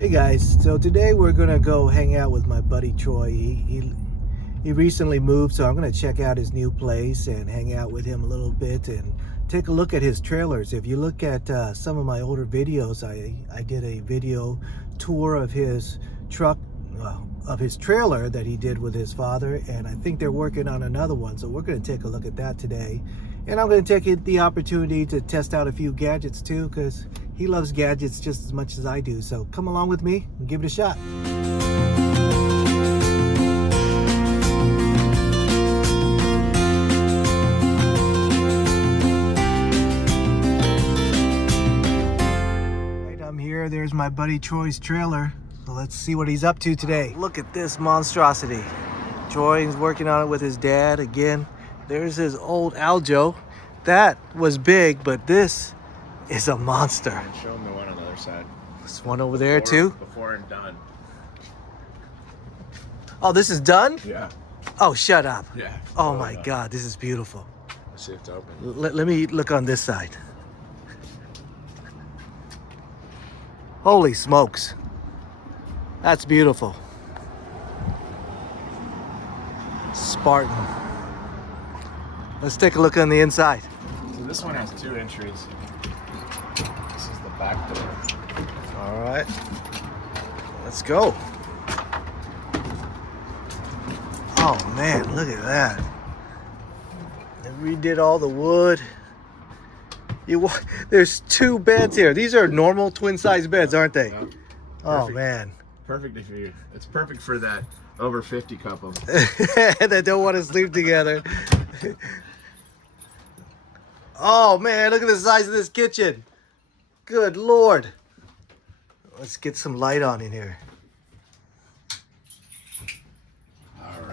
Hey guys, so today we're gonna go hang out with my buddy Troy. He recently moved, so I'm gonna check out his new place and hang out with him a little bit and take a look at his trailers. If you look at some of my older videos, I did a video tour of his truck, of his trailer that he did with his father, and I think they're working on another one, so we're gonna take a look at that today. And I'm gonna take the opportunity to test out a few gadgets too, because he loves gadgets just as much as I do. So come along with me and give it a shot. Right, I'm here. There's my buddy Troy's trailer. So let's see what he's up to today. Look at this monstrosity. Troy is working on it with his dad again. There's his old Aljo. That was big, but this is a monster. Show him the one on the other side. This one over there too? Before and done. Oh, this is done? Yeah. Oh, shut up. Yeah. Oh my God, this is beautiful. Let's see if it's open. Let me look on this side. Holy smokes. That's beautiful. Spartan. Let's take a look on the inside. So this one has 2 entries. This is the back door. All right. Let's go. Oh man, look at that. They redid all the wood. There's 2 beds here. These are normal twin-size beds, aren't they? Yep. Oh Perfect. man. Perfect if you. It's perfect for that over 50 couple. That don't want to sleep together. Oh man, look at the size of this kitchen. Good Lord. Let's get some light on in here.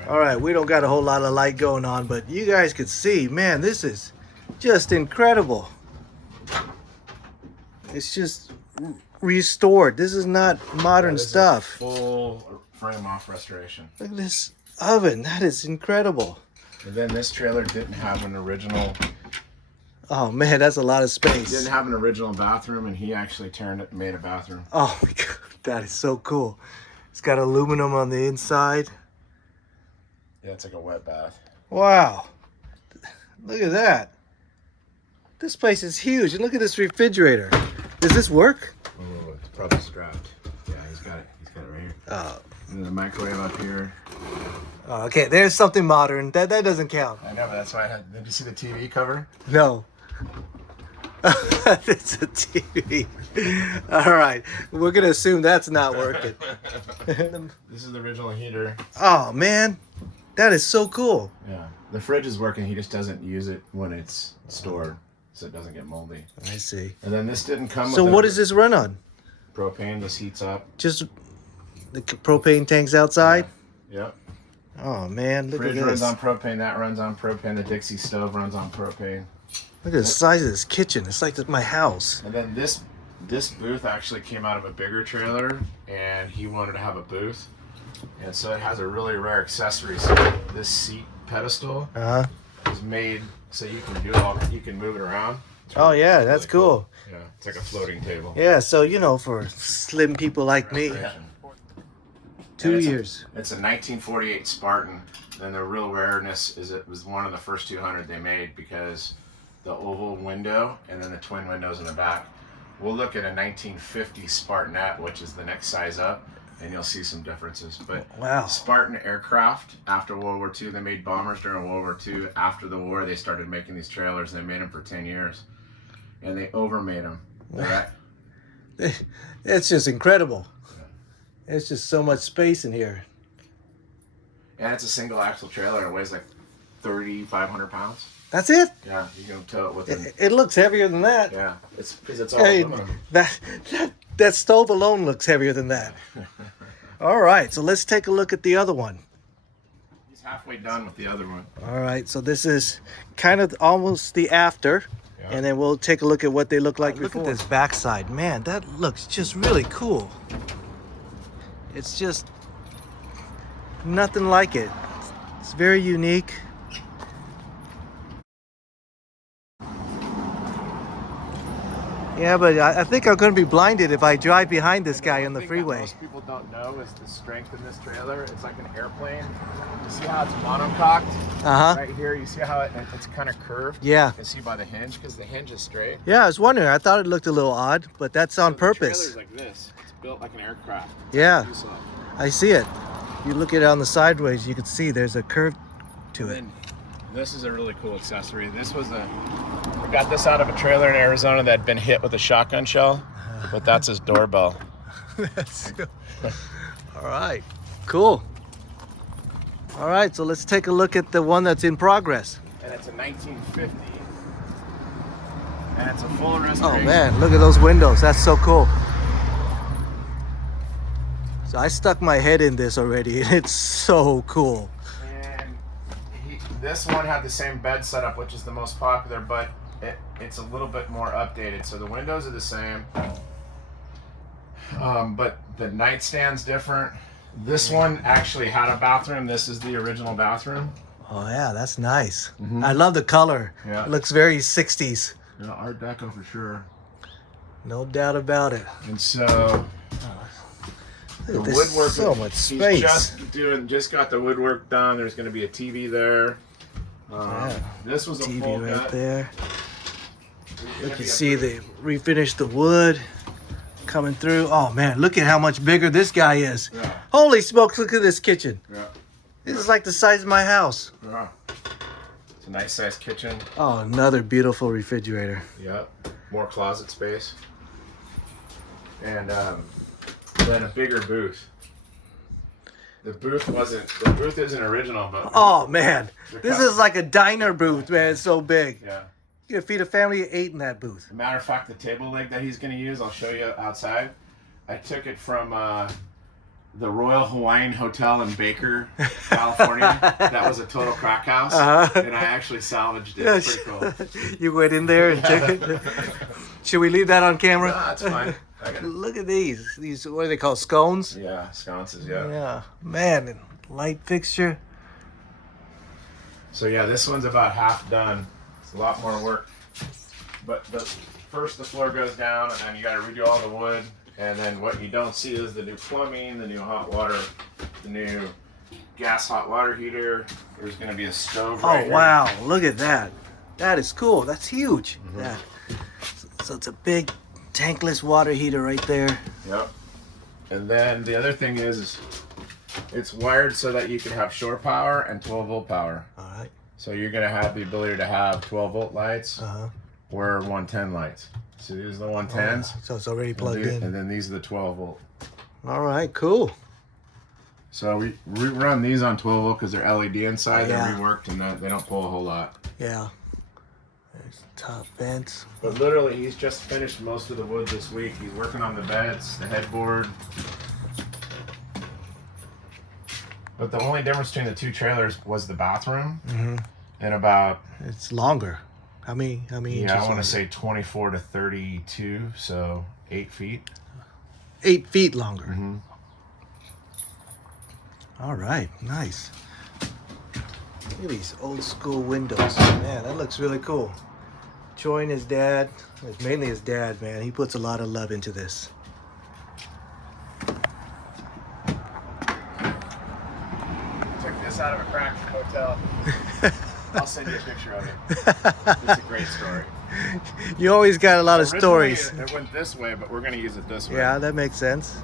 All right, we don't got a whole lot of light going on, but you guys could see, man, this is just incredible. It's just restored. This is not modern stuff. Full frame off restoration. Look at this oven. That is incredible. And then this trailer didn't have an original. Oh man, that's a lot of space. Didn't have an original bathroom, and he actually turned it and made a bathroom. Oh my God, that is so cool. It's got aluminum on the inside. Yeah, it's like a wet bath. Wow. Look at that. This place is huge. And look at this refrigerator. Does this work? Oh, it's probably strapped. Yeah, he's got it. He's got it right here. Oh. And the microwave up here. Oh, okay, there's something modern. That doesn't count. I know, but that's why I had. Did you see the TV cover? No. It's a TV. All right, we're gonna assume that's not working. This is the original heater. Oh man, that is so cool. Yeah, the fridge is working. He just doesn't use it when it's stored, so it doesn't get moldy. I see. And then this didn't come. So with what does this run on? Propane. This heats up. Just the propane tanks outside? Yep. Oh man, look Fridge at runs this. on propane. That runs on propane. The Dixie stove runs on propane. Look at the size of this kitchen. It's like my house. And then this booth actually came out of a bigger trailer, and he wanted to have a booth, and so it has a really rare accessory. So this seat pedestal is made so you can do all. You can move it around. Oh yeah, that's really cool. Yeah, it's like a floating table. Yeah, so you know, for slim people like me, 2 years. It's a 1948 Spartan, and the real rareness is it was one of the first 200 they made because the oval window and then the twin windows in the back. We'll look at a 1950 Spartanette, which is the next size up, and you'll see some differences. But wow. Spartan aircraft, after World War II, they made bombers during World War II. After the war, they started making these trailers. They made them for 10 years, and they overmade them. It's just incredible. It's just so much space in here. And it's a single axle trailer. It weighs like 3,500 pounds. That's it? Yeah, you can tow it with it looks heavier than that. Yeah, it's because it's all aluminum. That stove alone looks heavier than that. All right, so let's take a look at the other one. He's halfway done with the other one. All right, so this is kind of almost the after, and then we'll take a look at what they look like before. Look at this backside. Man, that looks just really cool. It's just nothing like it. It's very unique. Yeah, but I think I'm going to be blinded if I drive behind this guy on the thing that freeway. most people don't know is the strength in this trailer. It's like an airplane. You see how it's monococked? Uh-huh. Right here, you see how it's kind of curved? Yeah. You can see by the hinge, because the hinge is straight. Yeah, I was wondering. I thought it looked a little odd, but that's on purpose. The trailer's like this. It's built like an aircraft. Yeah, I see it. You look at it on the sideways, you can see there's a curve to it. This is a really cool accessory. This was we got this out of a trailer in Arizona that had been hit with a shotgun shell, but that's his doorbell. That's all right, cool. All right, so let's take a look at the one that's in progress. And it's a 1950, and it's a full restoration. Oh man, look at those windows. That's so cool. So I stuck my head in this already, and it's so cool. This one had the same bed setup, which is the most popular, but it's a little bit more updated. So the windows are the same, but the nightstand's different. This one actually had a bathroom. This is the original bathroom. Oh yeah, that's nice. I love the color. Yeah. It looks very 60s. Yeah, Art Deco for sure. No doubt about it. And so the woodwork, so much space. He's just got the woodwork done. There's going to be a TV there. This was a TV full right gut. there. You can see they refinished the wood coming through. Oh man, look at how much bigger this guy is. Yeah. Holy smokes, look at this kitchen. Yeah. This is like the size of my house. Yeah. It's a nice sized kitchen. Oh, another beautiful refrigerator. Yep. More closet space. And then a bigger booth. The booth isn't original, but Oh man, this is like a diner booth, man. It's so big. yeah. You can feed a family of 8 in that booth. As a matter of fact, the table leg that he's going to use, I'll show you outside. I took it from the Royal Hawaiian Hotel in Baker, California. That was a total crack house, and I actually salvaged it. It's pretty cool. You went in there and checked it. Should we leave that on camera? No, that's fine. Look at these. These, what are they called? Scones? Yeah, sconces, yeah. Yeah. Man, and light fixture. So yeah, this one's about half done. It's a lot more work. But first the floor goes down, and then you got to redo all the wood. And then what you don't see is the new plumbing, the new hot water, the new gas hot water heater. There's going to be a stove right here. Wow, look at that. That is cool. That's huge. That. So it's a big tankless water heater right there. Yep. And then the other thing is it's wired so that you can have shore power and 12 volt power. All right. So you're going to have the ability to have 12 volt lights or 110 lights. So these are the 110s. So it's already plugged in. And then these are the 12 volt. All right, cool. So we run these on 12 volt because they're LED inside. Yeah. They're reworked and they don't pull a whole lot. Yeah. There's the top vents. But literally, he's just finished most of the wood this week. He's working on the beds, the headboard. But the only difference between the two trailers was the bathroom. And about... It's longer. How many inches? Yeah, I want longer? to say 24 to 32, so 8 feet. 8 feet longer. All right, nice. Look at these old school windows. Man, that looks really cool. Troy and his dad, it's mainly his dad, man. He puts a lot of love into this. Took this out of a crack hotel. I'll send you a picture of it. It's a great story. You always got a lot of Originally, stories. It went this way, but we're going to use it this way. Yeah, that makes sense.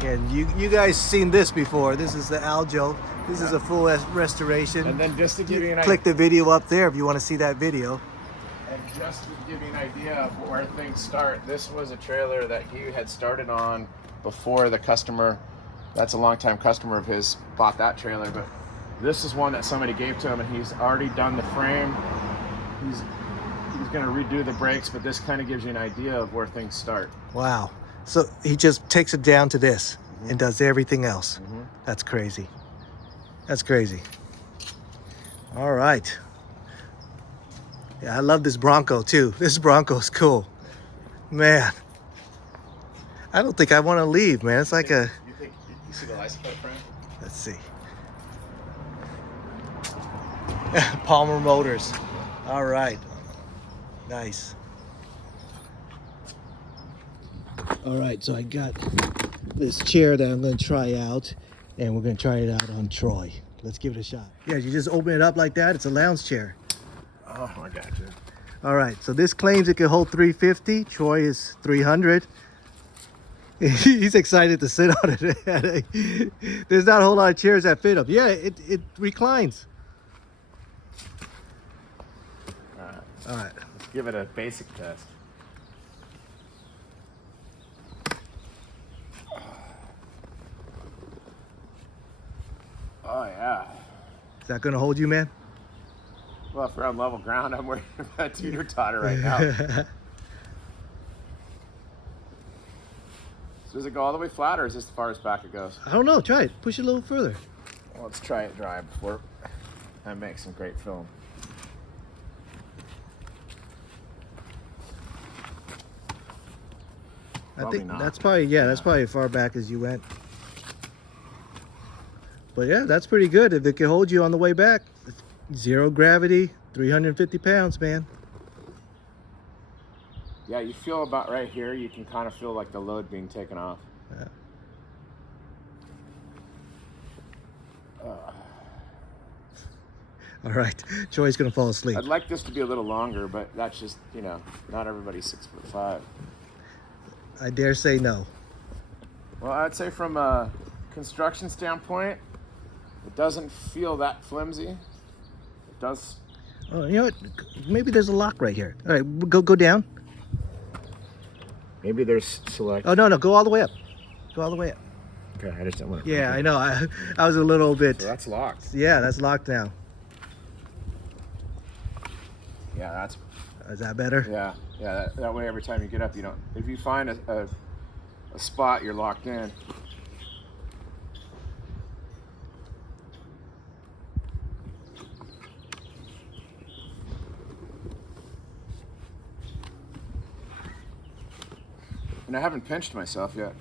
And you guys seen this before. This is the Aljo. This is a full restoration. And then just to give you an Click the video up there if you want to see that video. And just to give you an idea of where things start, this was a trailer that he had started on before the customer, that's a longtime customer of his, bought that trailer. But this is one that somebody gave to him, and he's already done the frame. He's going to redo the brakes, but this kind of gives you an idea of where things start. Wow. So he just takes it down to this and does everything else. That's crazy. That's crazy. All right. Yeah, I love this Bronco too. This Bronco's cool. Man. I don't think I want to leave, man. It's like a... You see the license plate frame? Let's see. Palmer Motors. All right. Nice. All right, so I got this chair that I'm going to try out, and we're going to try it out on Troy. Let's give it a shot. Yeah, you just open it up like that. It's a lounge chair. Oh, I got you. All right, so this claims it can hold 350. Troy is 300. He's excited to sit on it. There's not a whole lot of chairs that fit him. Yeah, it reclines. All right. Let's give it a basic test. Oh, yeah. Is that going to hold you, man? Well, if we're on level ground, I'm worried about teeter-totter right now. So does it go all the way flat, or is this the farthest back it goes? I don't know. Try it. Push it a little further. Well, let's try it dry before I make some great film. Probably not. That's probably, that's probably as far back as you went. But yeah, that's pretty good. If it can hold you on the way back, zero gravity, 350 pounds, man. Yeah, you feel about right here, you can kind of feel like the load being taken off. Yeah. All right, Troy's gonna fall asleep. I'd like this to be a little longer, but that's just, you know, not everybody's 6'5". I dare say no. Well, I'd say from a construction standpoint, it doesn't feel that flimsy. It does. Oh, you know what? Maybe there's a lock right here. All right, go down. Maybe there's select. Oh no, go all the way up. Go all the way up. Okay, I just don't want to. Yeah, I know. I was a little bit. So that's locked. Yeah, that's locked now. Yeah, that's. Is that better? Yeah. That way, every time you get up, you don't. If you find a spot, you're locked in. And I haven't pinched myself yet.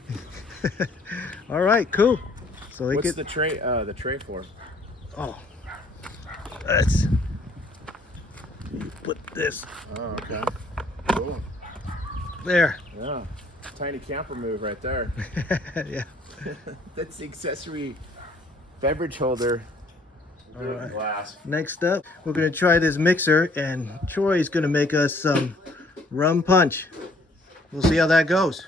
All right, cool. So what's the tray? The tray for? Oh, let's put this. Oh, okay. Cool. There. Yeah. Tiny camper move right there. Yeah. That's the accessory beverage holder. All right. Glass. Next up, we're gonna try this mixer, and Troy's gonna make us some rum punch. We'll see how that goes.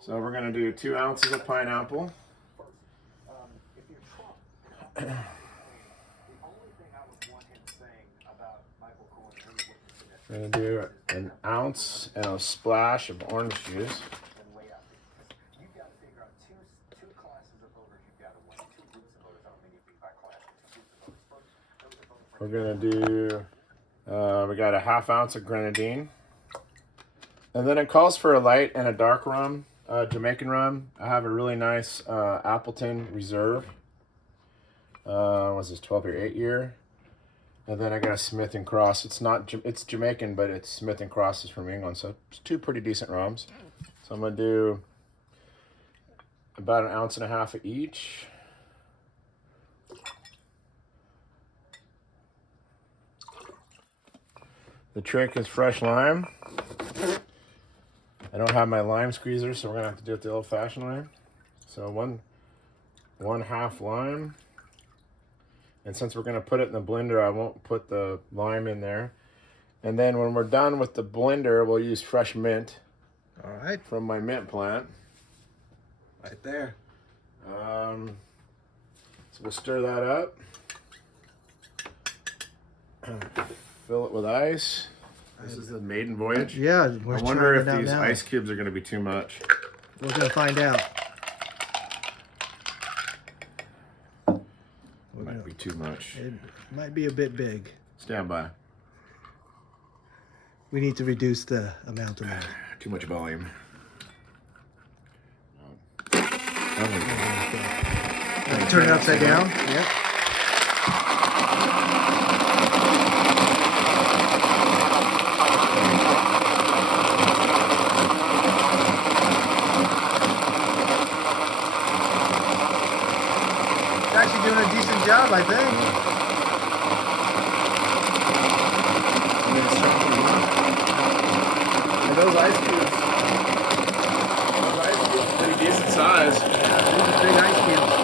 So we're gonna do 2 ounces of pineapple. We're gonna do 1 ounce and a splash of orange juice. We're gonna do, we got a 1/2 ounce of grenadine. And then it calls for a light and a dark rum, Jamaican rum. I have a really nice Appleton Reserve. Was this 12 or 8 year? And then I got a Smith and Cross. It's Jamaican, but it's Smith and Cross is from England, so it's 2 pretty decent rums. So I'm gonna do about 1.5 ounces of each. The trick is fresh lime. I don't have my lime squeezer, so we're gonna have to do it the old-fashioned way. So one half lime. And since we're gonna put it in the blender, I won't put the lime in there. And then when we're done with the blender, we'll use fresh mint. All right. From my mint plant. Right there. So we'll stir that up. Fill it with ice. This is the maiden voyage. Yeah, I wonder if these ice cubes are going to be too much. We're going to find out. Might be too much. It might be a bit big. Stand by. We need to reduce the amount of milk. Too much volume. Turn it upside down. Yep. It's actually doing a decent job, I think. size. Yeah, these are big ice cubes.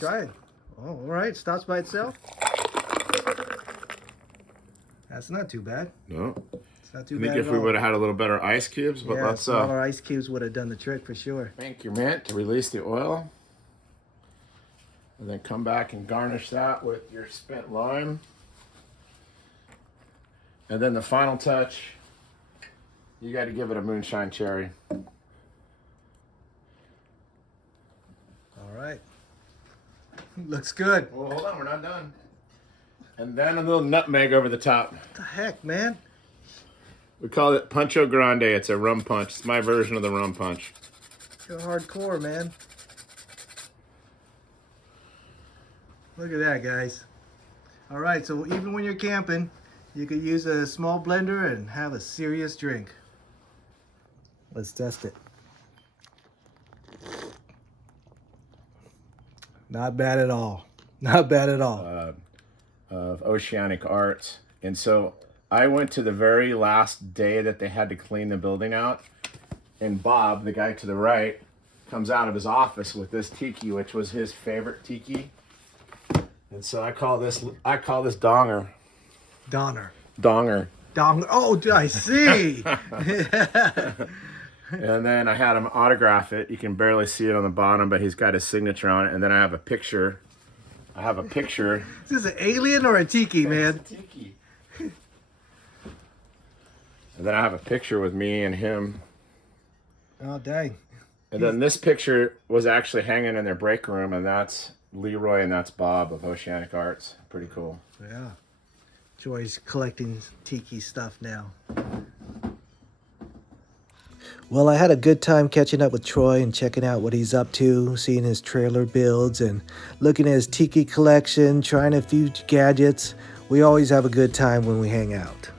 Try it. Oh, all right. Stops by itself. That's not too bad. No. It's not too I bad think if at we all. would have had a little better ice cubes, but Yeah, let's smaller ice cubes would have done the trick for sure. bank your mint to release the oil. And then come back and garnish that with your spent lime. And then the final touch, you got to give it a moonshine cherry. All right. Looks good. Well, hold on, we're not done. And then a little nutmeg over the top. What the heck, man? We call it Puncho Grande. It's a rum punch. It's my version of the rum punch. You're hardcore, man. Look at that, guys. All right, so even when you're camping, you could use a small blender and have a serious drink. Let's test it. Not bad at all. Not bad at all. Of Oceanic Arts. And so I went to the very last day that they had to clean the building out. And Bob, the guy to the right, comes out of his office with this Tiki, which was his favorite Tiki. And so I call this donger. Donner. Donger. Dong. Oh, I see. And then I had him autograph it. You can barely see it on the bottom, but he's got his signature on it. And then I have a picture. Is this an alien or a tiki, man? It's a Tiki. And then I have a picture with me and him. Oh, dang. And then this picture was actually hanging in their break room, and that's Leroy and that's Bob of Oceanic Arts. Pretty cool. Yeah. Joy's collecting tiki stuff now. Well, I had a good time catching up with Troy and checking out what he's up to, seeing his trailer builds and looking at his tiki collection, trying a few gadgets. We always have a good time when we hang out.